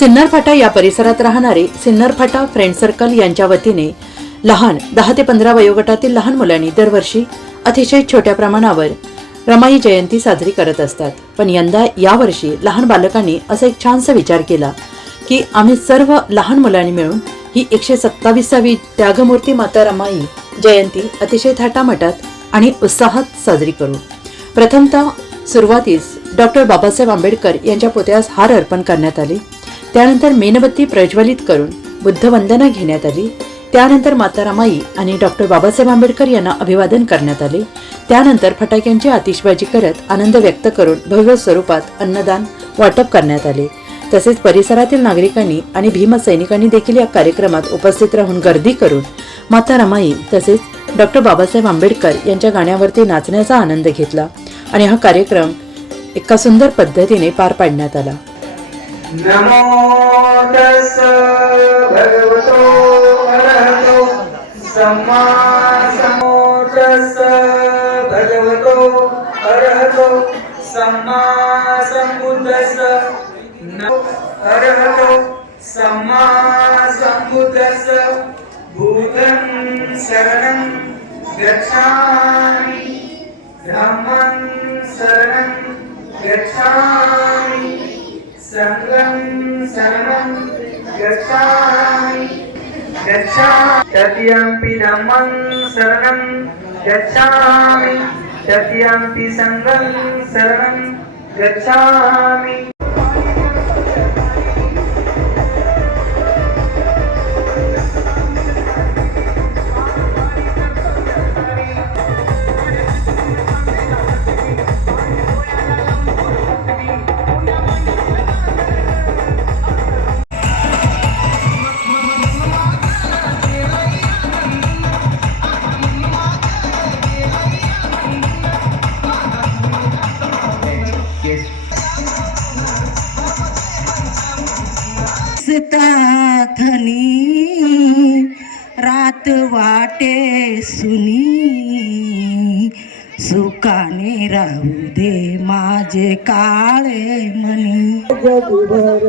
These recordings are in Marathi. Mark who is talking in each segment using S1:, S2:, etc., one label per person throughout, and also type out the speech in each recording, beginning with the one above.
S1: सिन्नर फाटा या परिसरात राहणारे सिन्नर फाटा फ्रेंड सर्कल यांच्या वतीने लहान दहा ते पंधरा वयोगटातील लहान मुलांनी दरवर्षी अतिशय छोट्या प्रमाणावर रमाई जयंती साजरी करत असतात. पण यंदा यावर्षी लहान बालकांनी असा एक छानसा विचार केला की आम्ही सर्व लहान मुलांनी मिळून ही एकशे सत्तावीसावी त्यागमूर्ती माता रमाई जयंती अतिशय थाटामाटात आणि उत्साहात साजरी करू. प्रथमतः सुरुवातीस डॉक्टर बाबासाहेब आंबेडकर यांच्या पुतळ्यास हार अर्पण करण्यात आले. त्यानंतर मेणबत्ती प्रज्वलित करून बुद्धवंदना घेण्यात आली. त्यानंतर माता रमाई आणि डॉक्टर बाबासाहेब आंबेडकर यांना अभिवादन करण्यात आले. त्यानंतर फटाक्यांची आतिषबाजी करत आनंद व्यक्त करून भव्य स्वरूपात अन्नदान वाटप करण्यात आले. तसेच परिसरातील नागरिकांनी आणि भीमसैनिकांनी देखील या कार्यक्रमात उपस्थित राहून गर्दी करून माता रमाई तसेच डॉक्टर बाबासाहेब आंबेडकर यांच्या गाण्यावरती नाचण्याचा आनंद घेतला आणि हा कार्यक्रम एका सुंदर पद्धतीने पार पाडण्यात आला.
S2: नमो तस् भगवतो अरहतो सम्मा समो तस् भगवतो अरहतो सम्मा सम्बुद्धस् नमो अरहतो सम्मा सम्बुद्धस् भूतं शरणं गच्छामि धम्मं शरणं गच्छामि गच्छामि गच्छामि तत्यम्पि धम्मं शरणं गच्छामि तत्यम्पि सङ्गं शरणं गच्छामि
S3: थनी रात वाटे सुनी। सुखाने राहू दे माझे काळे मनी। जगभर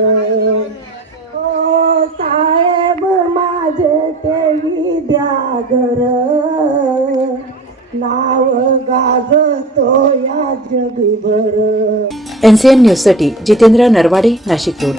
S3: ओ साहेब माझे ते विद्यागर नाव गाजतो या जगभर।
S1: एनसीएन न्यूजसाठी जितेंद्र नरवाडे नाशिक रोड.